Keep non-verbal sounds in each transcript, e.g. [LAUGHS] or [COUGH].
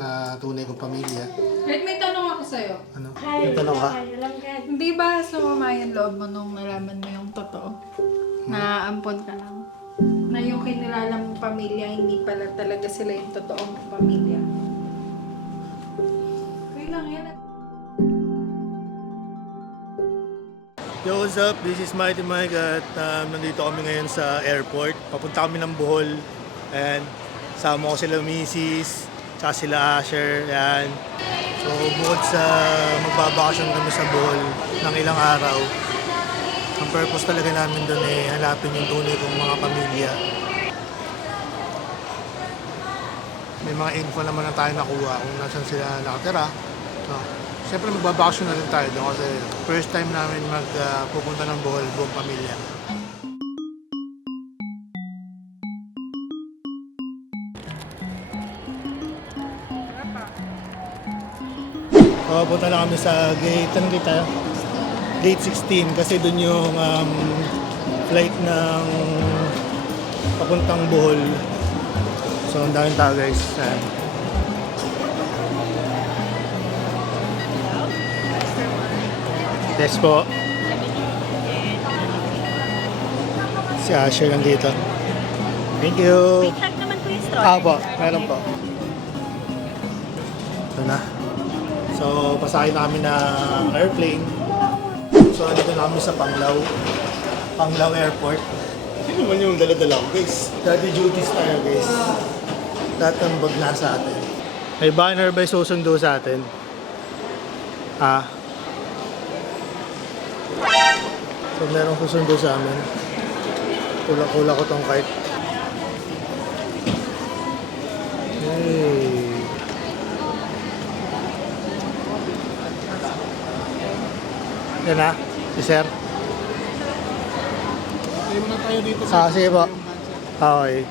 na tunay kong pamilya. Wait, may tanong ako sa'yo. Ano? Yung tanong ka? Hindi ba sumama yung loob mo nung nalaman mo yung totoo? Na ampon ka lang? Na yung kinilala mong pamilya, hindi pala talaga sila yung totoong pamilya? Okay lang yan. Yo, what's up? This is Mighty Mike at um, nandito kami ngayon sa airport. Papunta kami ng Bohol and sama ko sila Mrs. tsaka sila Asher. Yan. So, bukod sa magbabakasyon kami sa Bohol ng ilang araw, ang purpose talaga namin doon eh hanapin yung tunay kong mga pamilya. May mga info naman na tayo nakuha kung nasan sila nakatira. So, Siyempre magbabakasyon na rin tayo doon kasi first time namin magpupunta ng Bohol buong pamilya. So, punta na kami sa gate, gate tayo? Gate 16 kasi doon yung um, flight ng papuntang Bohol. So, ang daming tao guys. Ayan. Yes po. Si Asher nandito. Thank you. Tag naman po yung store. Ah po, meron po. So, pasakay na kami ng airplane. So, andito na kami sa Panglao. Panglao Airport. Sino naman yung dala-dala ko, guys? Daddy duties tayo, guys. Lahat ng bag nasa atin. May banner ba susundo sa atin? Ah. So, merong susundo sa amin. Kulak-kulak ko tong kite. Yan na, si Sir. Tayo na tayo dito Ah, sige po. Okay.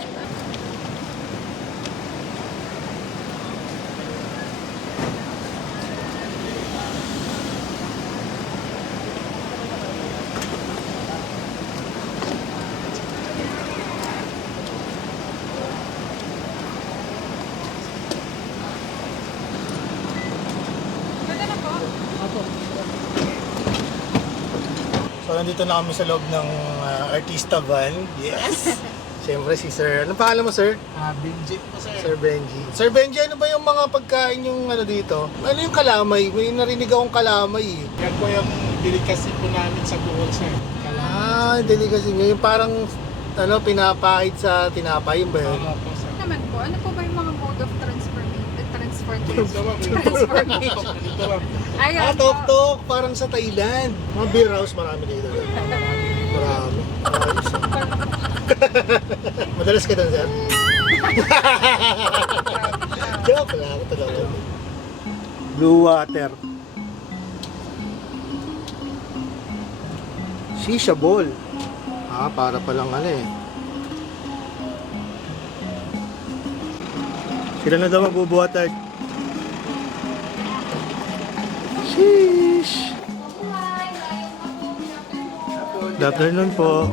Nandito na kami sa loob ng ah, artista van. Yes! [LAUGHS] Siyempre si Sir. Ano pangalan mo, Sir? Ah, Benji po sir. Sir Benji. Sir Benji, ano ba yung mga pagkain yung ano dito? Ano yung kalamay? May narinig akong kalamay eh. Yan po yung delicacy po namin sa Bohol sir. Ah, delicacy. Yung parang ano, pinapahid sa tinapay, yun ba yun? Kala po sir. naman po, ano po ba yung mga mode of? Transportation. Ito ba? Ayun Ah, tok-tok. Parang sa Thailand. Mga beer house, marami dito. Marami. Ayos. [LAUGHS] Madalas ka doon, sir? [LAUGHS] Joke lang. Talaga. Blue water. Shisha ball. Ah, para palang ano eh. Sila na daw magbubuhat at Sheesh. Good afternoon po.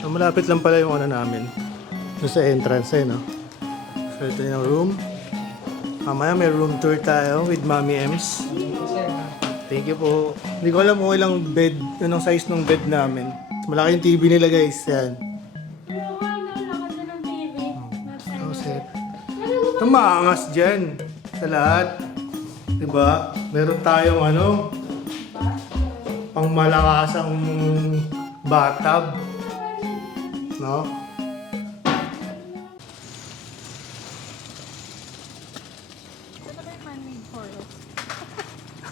So, malapit lang pala yung ano namin. Doon sa entrance eh, no? So, ito yung room. Mamaya may room tour tayo with Mami Ems. Thank you po. Hindi ko alam kung ilang bed, anong size ng bed namin. Malaki yung TV nila guys. Yan. Ito maangas dyan sa lahat. Diba? Meron tayong ano, pang malakasang bathtub. No?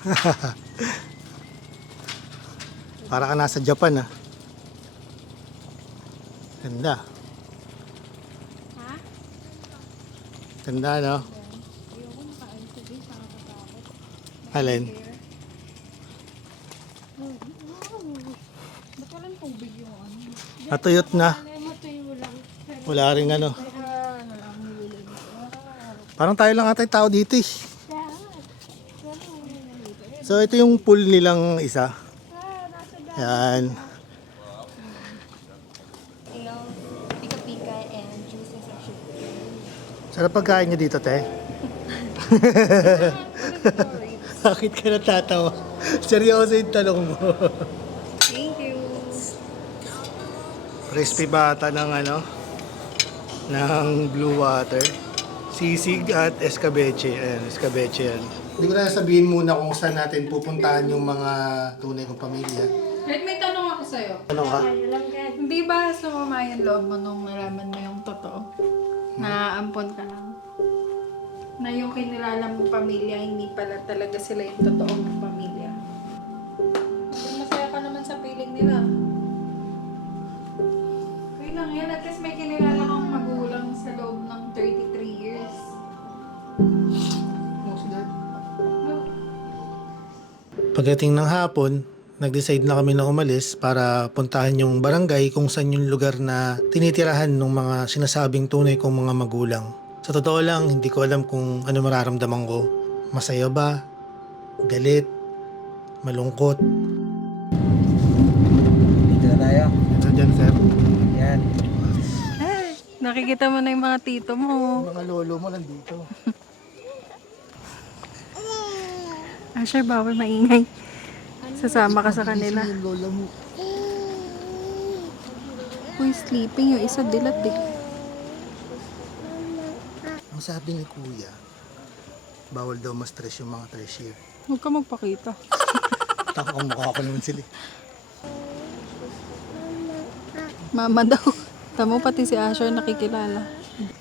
[LAUGHS] Para ka nasa Japan ah. Ganda. Ganda no? Ayoko makain sa. Alin? Ba't na. Wala rin ano. Parang tayo lang ata yung tao dito eh. So ito yung pool nilang isa. Yan. You know, Sarap pagkain niyo dito, te? [LAUGHS] Bakit ka natatawa? Seryoso yung tanong mo. Thank you. Crispy bata ng ano? Ng blue water. Sisig at escabeche. Ayan, escabeche yan. Hindi ko na sabihin muna kung saan natin pupuntahan yung mga tunay kong pamilya. Wait, may tanong ako sa'yo. Ano ka? Hindi ba sumama yung loob mo nung nalaman mo yung totoo? Na ampon ka lang? Na yung kinilala mong pamilya, hindi pala talaga sila yung totoong pamilya. Masaya ka naman sa piling nila. Okay lang yan. At least may kinilala kang magulang sa loob ng 33 years. Pagdating ng hapon, nag-decide na kami na umalis para puntahan yung barangay kung saan yung lugar na tinitirahan ng mga sinasabing tunay kong mga magulang. Sa totoo lang, hindi ko alam kung ano mararamdaman ko. Masaya ba? Galit? Malungkot? Dito na tayo. Ano dyan, sir? Yan. Nakikita mo na yung mga tito mo. Mga lolo mo nandito. [LAUGHS] Asher, bawal maingay. Sasama ka sa kanila. Uy, sleeping. Yung isa dilat eh. Ang sabi ni kuya, bawal daw ma-stress yung mga tertiary. Huwag ka magpakita. [LAUGHS] Tako ang mukha ko naman sila. Mama daw. Tamo pati si Asher nakikilala.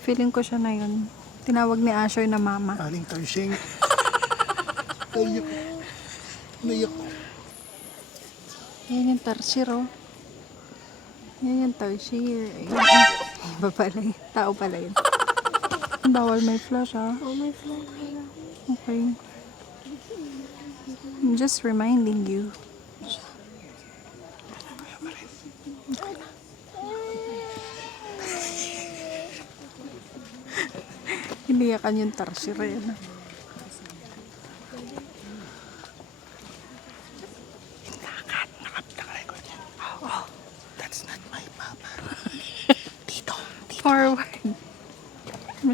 Feeling ko siya na yun. Tinawag ni Asher na mama. Aling Tarsheng. Ko. [LAUGHS] Naiyak ko. Yan yung tarsier oh. Yan yung tarsier. Ayun. Iba pala yun. Tao pala yun. Bawal may flash ah. Oh, may flash. Okay. I'm just reminding you. [LAUGHS] Iniyakan yung tarsier eh. ano? Nakarecord yan. Oh, that's not my papa. Tito. Tito. Forward.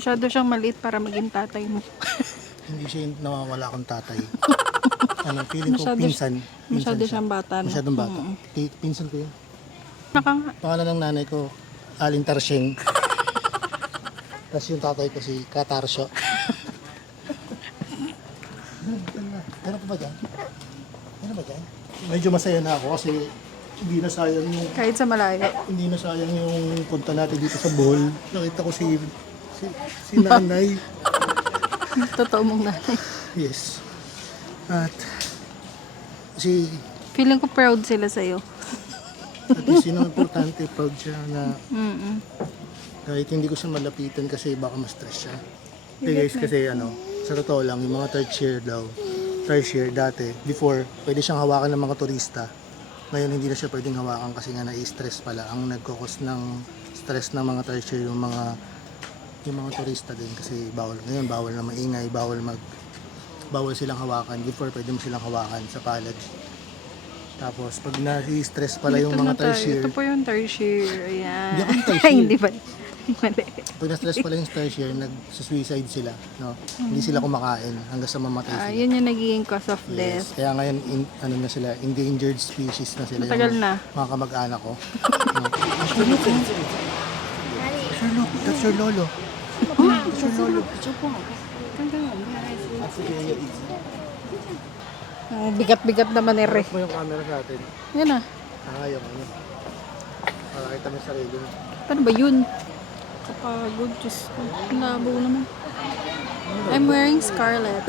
Masyado siyang maliit para maging tatay mo. [LAUGHS] Hindi siya yung nawawala akong tatay. [LAUGHS] ano, feeling ko Masyado- pinsan. pinsan Masyado siya. siyang bata na. Masyadong bata. Mm. Ti- Pinsan ko yun. Nakanga. Pangalan ng nanay ko, Aling Tarsheng. [LAUGHS] Tapos yung tatay ko si Katarsyo. Ano pa ba dyan? Ano ba dyan? Medyo masaya na ako kasi hindi na sayang yung Kahit sa malayo. hindi na sayang yung punta natin dito sa Bohol. Nakita ko si si, si nanay. [LAUGHS] Totoo mong nanay. Yes. At si Feeling ko proud sila sa'yo. at least yun ang importante, proud siya na Mm-mm. kahit hindi ko siya malapitan kasi baka ma-stress siya. Hey guys, kasi ano, sa totoo lang, yung mga third year daw, third year dati, before, pwede siyang hawakan ng mga turista. Ngayon hindi na siya pwedeng hawakan kasi nga na-stress pala. Ang nagkakos ng stress ng mga third year, yung mga yung mga turista din kasi bawal ngayon bawal na maingay bawal mag bawal silang hawakan before pwede mo silang hawakan sa palad tapos pag na-stress pala yung mga tayo. tertiary Ito po yung tertiary. Ayan. Hindi ako yung [LAUGHS] tertiary. Hindi ba? Mali. Pag na-stress pala yung tertiary, nag-suicide sila. No? Hindi sila kumakain hanggang sa mamatay Ah, sila. yun yung nagiging cause of death. Yes. Kaya ngayon, in, ano na sila, endangered species na sila. Matagal yung na. Mga kamag-anak ko. [LAUGHS] no? Sherlock, Sherlock, that's your lolo. That's your lolo. Ah, bigat-bigat naman ni Re. mo yung camera sa atin. Yan ah. Ah, yung ano. Para kita mo yung sarili mo. Paano ba yun? Kapagod. Diyos ko. Ang Labo naman. I'm wearing scarlet.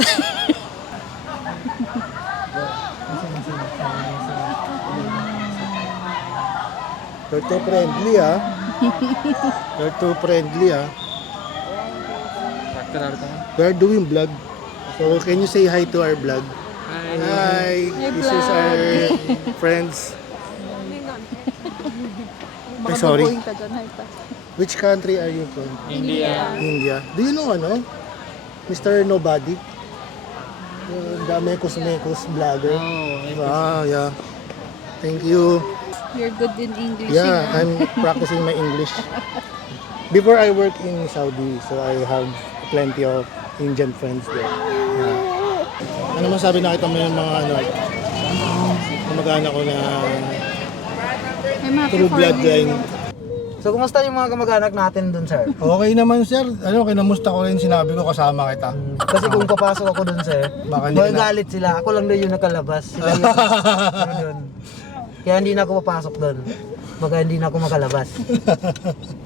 You're too friendly, ah. You're too friendly, ah. We're doing vlog. So, can you say hi to our vlog? Hi. Hi, This is our [LAUGHS] friends. Baka sorry. babuing ka dyan. Hi pa. Which country are you from? India. India. Do you know ano? Mr. Nobody? Yung The Mekos Mekos vlogger. Oh, ah, yeah. Thank you. You're good in English. Yeah, ah. I'm practicing my English. [LAUGHS] before I work in Saudi, so I have plenty of Indian friends there. Yeah. Ano masabi nakita mo yung mga ano, kamag-anak ko na true bloodline. So, kumusta yung mga kamag-anak natin dun, sir? Okay naman sir, ano, kinamusta ko rin sinabi ko kasama kita. Kasi kung papasok ako dun, sir, Baka hindi na- magagalit sila. Ako lang na yung nakalabas. Sila yung [LAUGHS] ano dun. Kaya hindi na ako papasok dun. Baka hindi na ako makalabas. [LAUGHS]